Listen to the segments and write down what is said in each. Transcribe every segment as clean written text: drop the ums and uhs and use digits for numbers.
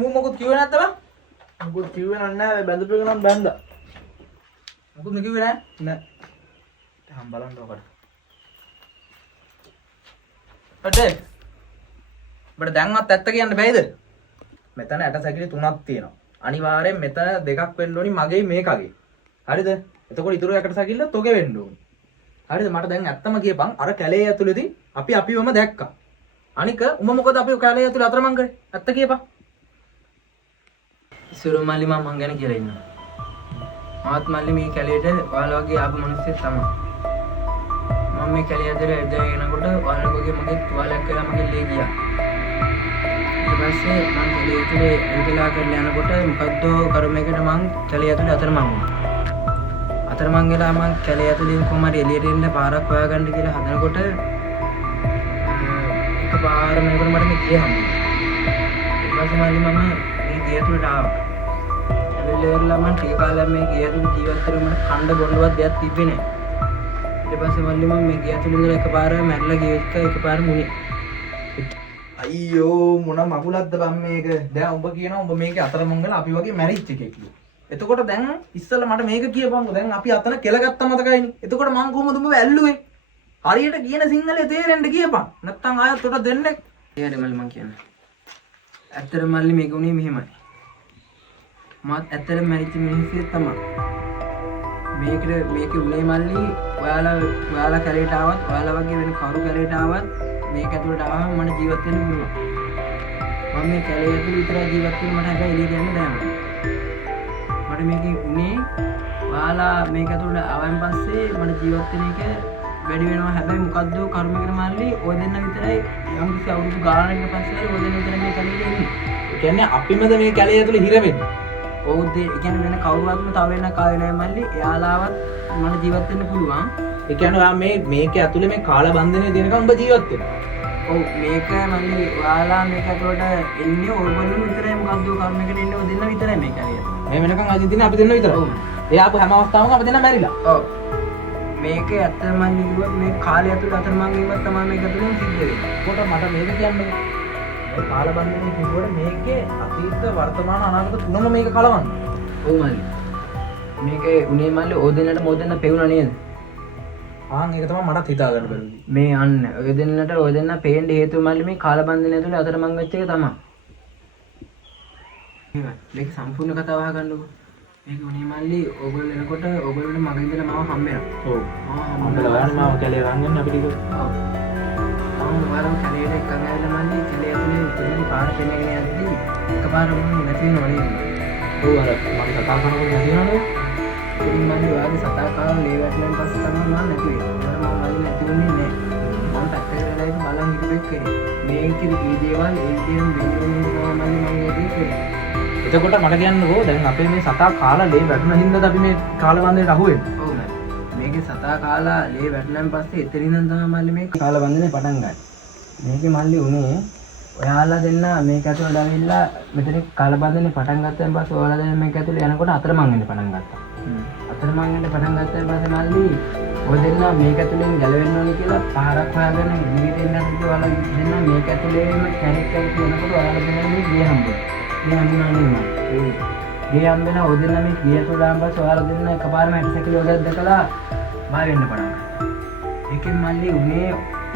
මු මොකුත් කිව්වේ නැද්ද බං? මොකුත් කිව්වේ නැහැ බැඳපු එක නම් බැඳා. මොකුත් කිව්වේ නැහැ. නෑ. හම් බලන්න ඔකට. ඔතේ. බඩ දැන්වත් ඇත්ත කියන්න බෑයිද? මෙතන ඇට සැකිලි 3ක් තියෙනවා. අනිවාර්යෙන් මෙතන 2ක් වෙන්න ඕනි මගේ මේකගේ. හරිද? එතකොට ඊටු ඇකට සැකිල්ල තොගේ වෙන්න ඕනි. හරිද? මට දැන් ඇත්තම කියපන් අර කැලේ ඇතුළේදී අපි අපිවම දැක්කා. අනික උඹ මොකද අපි කැලේ ඇතුළේ අතරමං කරේ? ඇත්ත කියපන්. සුරුමල්ලි මම ගැන කියලා ඉන්නවා. මාත් මල්ලි මේ කැලේට ඔයාලා වගේ ආපු මිනිස්සෙක් තමයි. මම මේ කැලේ ඇතුලේ එදගෙනකොට ඔයාලා වගේ මගේ තුවාලයක් කරලා මගේ ලේ ගියා. ඊට පස්සේ මම කැලේ ඇතුලේ ඇවිදලා කරලා යනකොට මොකද්ද කර්මයකට මම කැලේ ඇතුලේ අතරමං වුණා. අතරමං වෙලා මම කැලේ ඇතුලෙන් කොහමද එළියට එන්න පාරක් හොයාගන්න කියලා හදනකොට එකපාරම මේකට මට මේ කිය හම්බුණා. ඊට පස්සේ මල්ලි මම මේ ගේ ඇතුලට ආවා. ඇවිල්ලා මම ටික කාලයක් මේ ගේ ඇතුලේ ජීවත් වෙලා මට කණ්ඩ බොන්නවත් දෙයක් තිබ්බේ නැහැ. ඊට පස්සේ මල්ලි මම මේ ගේ ඇතුලේ ඉඳලා එකපාරම මැරිලා ගිය එක එකපාරම මුනේ. අයියෝ මොන මගුලක්ද බම් මේක. දැන් උඹ කියනවා උඹ මේකේ අතරමං වෙලා අපි වගේ මැරිච් එකෙක් කියලා. එතකොට දැන් ඉස්සෙල්ලා මට මේක කියපන්කෝ. දැන් අපි අතන කෙල ගත්තා මතකයිනේ. එතකොට මං කොහොමද උඹව ඇල්ලුවේ? හරියට කියන සිංහලේ තේරෙන්න කියපන්. නැත්තම් ආයෙත් උඩ දෙන්නේ. ඒකට මල්ලි මං කියන්නේ. ඇත්තට මල්ලි මේක උනේ මෙහෙමයි. මාත් ඇත්තටම මැරිච්ච මිනිස්සෙක් තමයි. මේක උනේ මල්ලි ඔයාලා කැලේට ආවත් ඔයාලා වගේ වෙන කවුරු කැලේට ආවත් මේක ඇතුළට ආවම මට ජීවත් වෙන්න පුළුවන්. මම මේ කැලේ ඇතුළේ විතරයි ජීවත් වෙන්නේ මට හැබැයි එළියට යන්න බෑ මට. මට මේක උනේ ඔයාලා මේක ඇතුළට ආවන් පස්සේ මට ජීවත් වෙන එක වැඩි වෙනවා. හැබැයි මොකද්ද කර්මයකට මල්ලි ඔය දෙන්න විතරයි යම් කිසි අවුරුදු ගානකට පස්සේ ඔය දෙන්න විතරයි මේ කැලේට එන්නේ. ඒ කියන්නේ අපිමද මේ කැලේ ඇතුලේ හිර වෙන්නේ. ඔව් ඒ කියන්නේ වෙන කවුරුවත්ම තව වෙන කාවේ නැහැ මල්ලි. එයාලාවත් මට ජීවත් වෙන්න පුළුවන්. ඒ කියන්නේ ඔයා මේක ඇතුලේ මේ කාල බන්ධනය දෙනකම් ඔබ ජීවත් වෙනවා. ඔව් මේක මල්ලි ඔයාලා මේක ඇතුලට එන්නේ ඕගොල්ලෝ විතරයි. මොකද්ද කර්මයකට එන්නේ ඔය දෙන්න විතරයි මේ කැලේ. මේ වෙනකම් අදින් දින අපි දෙන්න විතරයි. ඔව්. ඒ ආපු හැම අවස්ථාවකම අපි දෙන්න මැරිලා. ඔව්. මේක ඇත්තම මල්ලි කිව්වොත් මේ කාලය ඇතුලේ අතරමං වීමක් තමයි මේක ඇතුලෙන් සිද්ධ වෙන්නේ. කොට මට මේක කියන්නේ මේ කාල බන්ධනය කිව්වට මේකේ අතීත වර්තමාන අනාගත තුනම මේක කලවන්නේ. ඔව් මල්ලි. මේක උනේ මල්ලි ඔය දෙන්නට මොදෙන්න පෙවුණා නේද? ආන් ඒක තමයි මටත් හිතා ගන්න බැරුවේ. මේ අන්න ඔය දෙන්න පේන්න හේතුව මල්ලි මේ කාල බන්ධනය ඇතුලේ අතරමං වෙච්ච එක තමයි. මේක සම්පූර්ණ කතාව අහගන්නකෝ. මේක උනේ මල්ලි ඕගොල්ලෝ එනකොට ඕගොල්ලෝට මගේ ඉඳලා මාව හම්බෙනවා. ඔව්. හම්බෙලා ඔයාලා මාව කැලේ රන් අපිට කිව්වා. ඔව්. ඔයාලා කැලේට එක්කන් ඇවිල්ලා මල්ලි කැලේ ඇතුලේ උතුරේ පාර පෙන්නගෙන යද්දී එකපාරම නැති වෙනවා නේද? ඔව් අර මගේ කතා කරනකොට නැති වෙනවනේ. ඉතින් මල්ලි ඔයාගේ සතා කාලා ලේ වැටෙන පස්සේ තමයි මම නැති වෙන්නේ. මම මල්ලි නැති වෙන්නේ නැහැ. මම පැත්තකට වෙලා ඉතින් බලන් හිටපෙක් කරේ. මේකේ මේ දේවල් ඒ දේවල් වෙනුවෙන් තමයි මල්ලි මම ඒකේ කරේ. එතකොට මට කියන්නකෝ දැන් අපේ මේ සතා කාලා ලේ වැටුණ හින්දාද අපි මේ කාල බන්ධනයට අහු වෙන්නේ. ඔව් මල්ලි. මේකේ සතා කාලා ලේ වැටුණාන් පස්සේ එතන ඉඳන් තමයි මල්ලි මේ කාල බන්ධනේ පටන් ගන්නේ. මේකේ මල්ලි උනේ ඔයාලා දෙන්න මේක ඇතුළට ඇවිල්ලා මෙතන කාල බන්ධනේ පටන් ගත්තන් පස්සේ ඔයාලා දෙන්න මේක ඇතුළේ යනකොට අතරමං වෙන්න පටන් ගත්තා. අතරමං වෙන්න පටන් ගත්තන් පස්සේ මල්ලි ඔය දෙන්න මේක ඇතුළෙන් ගැලවෙන්න ඕනේ කියලා පාරක් හොයාගෙන එළියට එන්න හදලා ඔයාලා දෙන්න මේක ඇතුළේම කැරෙක් කැරෙක් යනකොට ඔයාලා දෙන්න මේ ගිය හම්බුනේ. ගිය හම්බුනා නේ. ගිය හම්බෙනා ඔය දෙන්න මේ ගිය තුලාන් පස්සේ ඔයාලා දෙන්න එකපාරම හැටසැකිලි වගේ දැකලා බය වෙන්න පටන් ගත්තා. ඒකෙන් මල්ලි උනේ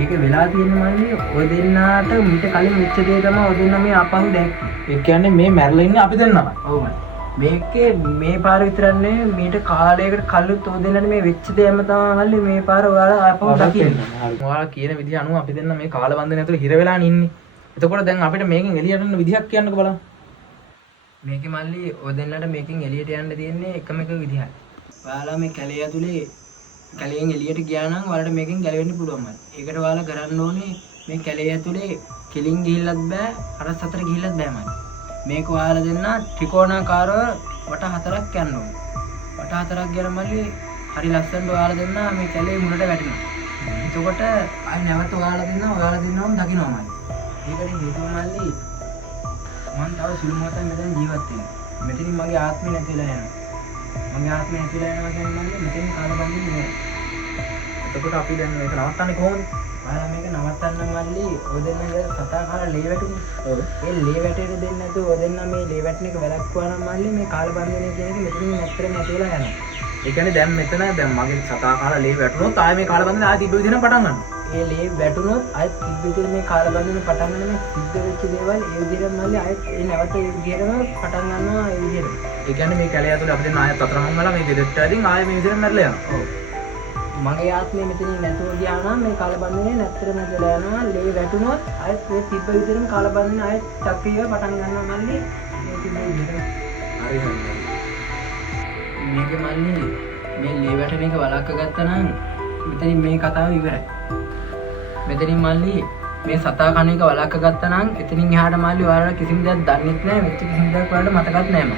ඒක වෙලා තියෙන මල්ලි ඔය දෙන්නාට මීට කලින් වෙච්ච දේ තමයි ඔය දෙන්න මේ ආපහු දැක්කේ. ඒ කියන්නේ මේ මැරලා ඉන්නේ අපි දෙන්නමයි. ඔව් මල්ලි. මේකේ මේ පාර විතරක් නෙවෙයි මීට කාලයකට කලින් ඔය දෙන්නට මේ වෙච්ච දේම තමයි මල්ලි මේ පාර ඔයාලා ආපහු දකින්නේ. ඔයාලා කියන විදිහ අනුව අපි දෙන්න මේ කාල බන්ධනය ඇතුලේ හිර වෙලානේ ඉන්නේ. එතකොට දැන් අපිට මේකෙන් එළියට යන්න විදිහක් කියන්නකෝ බලන්න. මේකේ මල්ලි ඔය දෙන්නට මේකෙන් එළියට යන්න තියෙන්නේ එකම එක විදිහයි. ඔයාලා මේ කැලේ ඇතුලේ කැලේෙන් එළියට ගියා නම් ඔයාලට මේකෙන් ගැලවෙන්න පුළුවන් මල්ලි. ඒකට ඔයාලා කරන්න ඕනේ මේ කැලේ ඇතුලේ කෙලින් ගිහිල්ලත් බෑ හරස් හතර ගිහිල්ලත් බෑ මල්ලි. මේක ඔයාලා දෙන්න ත්‍රිකෝණාකාරව වට හතරක් යන්න ඕනේ. වට හතරක් ගියම මල්ලි හරි ලස්සනට ඔයාලා දෙන්න මේ කැලේ මුලට වැටෙනවා. එතකොට ආයි නැවත ඔයාලා දෙන්නවම දකින්නවා මල්ලි. ඒකට හේතුව මල්ලි මම තව සුළු මොහොතක් මෙතන ජීවත් වෙනවා. මෙතනින් මගේ ආත්මය නැතිලා යනවා. මගේ ආත්මය නැතිලා යනවා කියන්නේ මල්ලි මෙතනින් කාල බන්ධනේ නෑ. එතකොට අපි දැන් මේක නවත්තන්නේ කොහොමද? ඔයාලා මේක නවත්තන්න මල්ලි ඔය දෙන්නගේ සතා කාලා ලේ වැටුනේ. ඔව්. ඒ ලේ වැටෙට දෙන්නේ නැතුව ඔය දෙන්න මේ ලේ වැටෙන එක වැළක්වුවා නම් මල්ලි මේ කාල බන්ධනය කියන එක මෙතනින් නැත්තර නැති වෙලා යනවා. ඒ කියන්නේ දැන් මෙතන දැන් මගේ සතා කාලා ලේ වැටුනොත් ආයේ මේ කාල බන්ධනේ ආයේ තිබ්බ විදිහටම පටන් ගන්නවා. ඒ ලේ වැටුනොත් ආයෙත් තිබ්බිට මේ කාල බන්ධනේ පටන් ගන්න මේ සිද්ධ වෙච්ච දේවල් ඒ විදිහටම මල්ලි ආයෙත් ඒ නැවත ඒ විදිහටම පටන් ගන්නවා ඒ විදිහට. ඒ කියන්නේ මේ කැලේ ඇතුලේ අපි දැන් ආයෙත් අතරමං වෙලා මේ දෙදෙට්ට ඇදින් ආයෙ මේ විදිහට මැරලා යනවා. ඔව්. මගේ ආත්මය මෙතනින් නැතුව ගියා නම් මේ කාල බන්ධනේ නැත්තර නැතිලා යනවා. ලේ වැටුනොත් ආයෙත් ඒ තිබ්බ විදිහටම කාල බන්ධනේ ආයෙත් චක්‍රියව පටන් ගන්නවා මල්ලි. මේ තිබ්බ විදිහට. හරි හරි. මේක මල්ලි මේ ලේ වැටෙන එක වළක්ව ගත්තා නම් මෙතනින් මේ කතාව ඉවරයි. මෙතනින් මල්ලි මේ සතා කන එක වළක්ව ගත්තා නම් එතනින් එහාට මල්ලි ඔයාලා කිසිම දෙයක් දන්නෙත් නැහැ. මෙච්ච කිසිම දෙයක් ඔයාලට මතකත් නැහැ මම.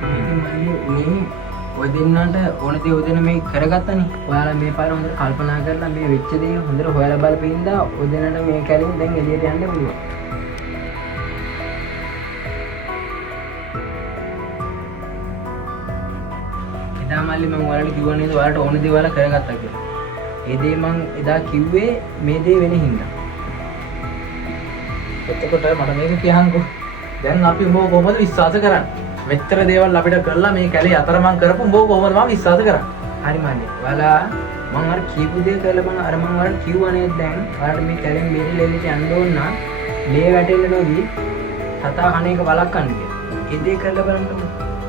මේක මල්ලි උනේ ඔය දෙන්නට ඕන දේ ඔය දෙන්න මේ කරගත්තනේ. ඔයාලා මේ පාර හොඳට කල්පනා කරලා මේ වෙච්ච දේ හොඳට හොයලා බලපින්දා ඔය දෙන්නට මේ කැලෙන් දැන් එළියට යන්න පුළුවන්. එදා මල්ලි මම ඔයාලට කිව්වා නේද ඔයාලට ඕන දේ ඔයාලා කරගත්තා කියලා. ඒ දේ මං එදා කිව්වේ මේ දේ වෙන හින්දා. එතකොට මට මේක කියහන්කෝ. දැන් අපි උඹව කොහොමද විශ්වාස කරන්නේ? මෙච්චර දේවල් අපිට කරලා මේ කැලේ අතරමං කරපු උඹව කොහොමද මම විශ්වාස කරන්නේ? හරි මල්ලි. ඔයාලා මං අර කියපු දේ කරලා මං ඔයාලට කිව්වා නේද දැන් ඔයාලට මේ කැලෙන් බේරිලා එළියට යන්න ඕන නම් ලේ වැටෙන්න නොදී සතා කන එක වළක්වන්න කියලා. ඒ දේ කරලා බලන්න.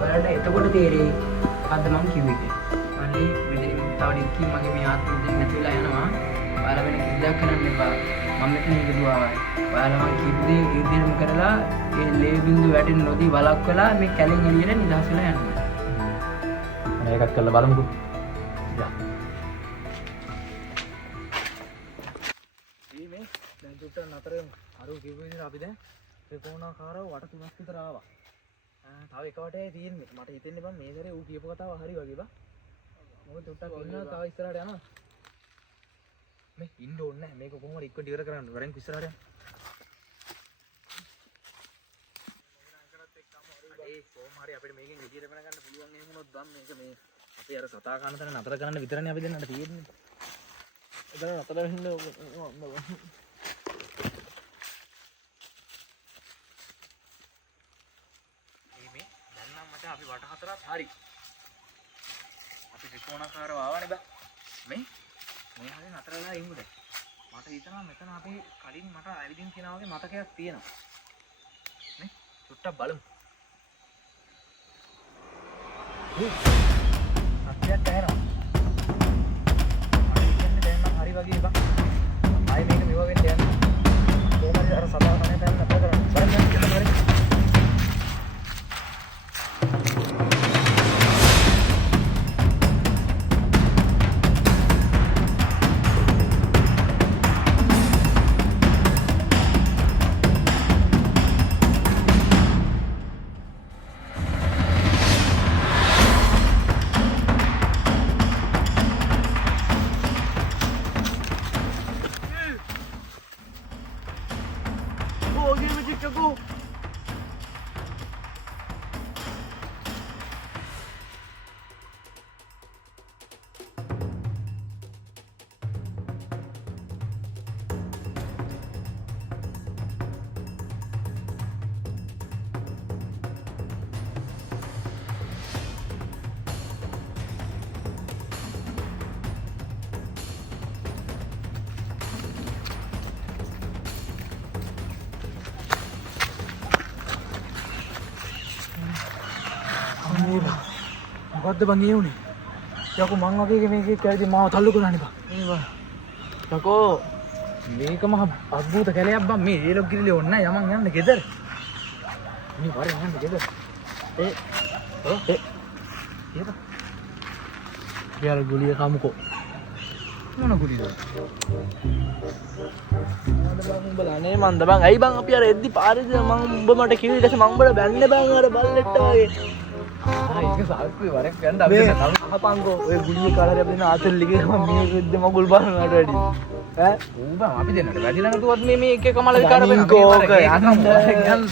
ඔයාලට එතකොට තේරෙයි අද මං කිව්වේ කියලා. මල්ලි මෙතන තව ටිකකින් මගේ මේ ආත්මෙ දෙන්න නැතිලා යනවා. ඔයාලා වෙන කිසි දෙයක් කරන්න එපා. මම මෙතන ඉඳුවා ආවයි. ඔයාලා මං කියපු දේ ඒ විදිහටම කරලා ඒ ලේ බින්දු වැටෙන්න නොදී වළක්වලා මේ කැලෙන් එළියට නිදහස් වෙලා යන්න. මේකත් කරලා බලමුකෝ. යා. මේ දැන් චුට්ටක් නතර වෙමු. අර කිව්ව විදිහට අපි දැන් ත්‍රිකෝණාකාරව වට තුනක් විතර ආවා. තව එක වටේ තියෙන්නේ. මට හිතෙන්නේ බං මේ සැරේ ඌ කියපු කතාව හරි වගේ බං. මොකද චුට්ටක් ඉන්නවා තව ඉස්සරහට යනවා. මේ ඉන්න ඕනේ නැහැ. මේක කොහොමද ඉක්ක ඩිවර කරන්න. වරෙන් ඉස්සරහට යන්න. ඒ කොහොම හරි අපිට මේකෙන් එළියට වෙන ගන්න පුළුවන් එහෙම වුණොත් බං මේක මේ අපි අර සතා කන තැන නතර කරන්න විතරනේ අපි දෙන්නට තියෙන්නේ. එතන නතර වෙන්න මේ දැන් නම් මට අපි වට හතරක් හරි. අපි ත්‍රිකෝණාකාරව ආවනේ බං. මේ හරිය නතරලා ඉමු දැන්. මට හිතනවා මෙතන අපි කලින් මට ඇවිදින් තියනා වගේ මතකයක් තියෙනවා. නේ චුට්ටක් බලමු. සත්‍යයක් ඇහෙනවා. මට හිතෙන්නේ දැන් නම් හරි වගේ බං. ආයේ මේක මෙව වෙන්න යන්න. කොහොමද අර සතා කනේ තැන නතර කරන්නේ? බලන්න කියලා හරි. මොකද්ද බං ඒ උනේ? යකෝ මං වගේ මේකේ කැලේ මාව තල්ලු කරන්නේ බං. යකෝ මේක මහ අద్භූත කැලයක් බං. මේ ඒලොක් ගිරිලේ ඕනේ නැහැ. යමන් යන්න ගෙදර. මේ වරෙන් යන්න ගෙදර. ඒ යාර ගුලිය කමුකෝ. මොන ගුලියද? බලන්නේ මන්ද බං. ඇයි බං අපි අර එද්දි පාරේද මං උඹ මට කිව්වේ ඊට පස්සේ මං උඹට බැන්නේ බං අර බල්ලෙට්ට වගේ. ඒක සාර්පේ වරක් ගන්න අපි අහපංකෝ ඔය ගුලිය කාලේ අපි දෙන ආතල්ලිගේ මම මේ විද්ද මගුල් බලනකට වැඩි ඈ ඌ බං අපි දෙන්නට වැඩි ළඟ තුවත් මේ එක කමල විකාර වෙන කෝක යන්න යන්න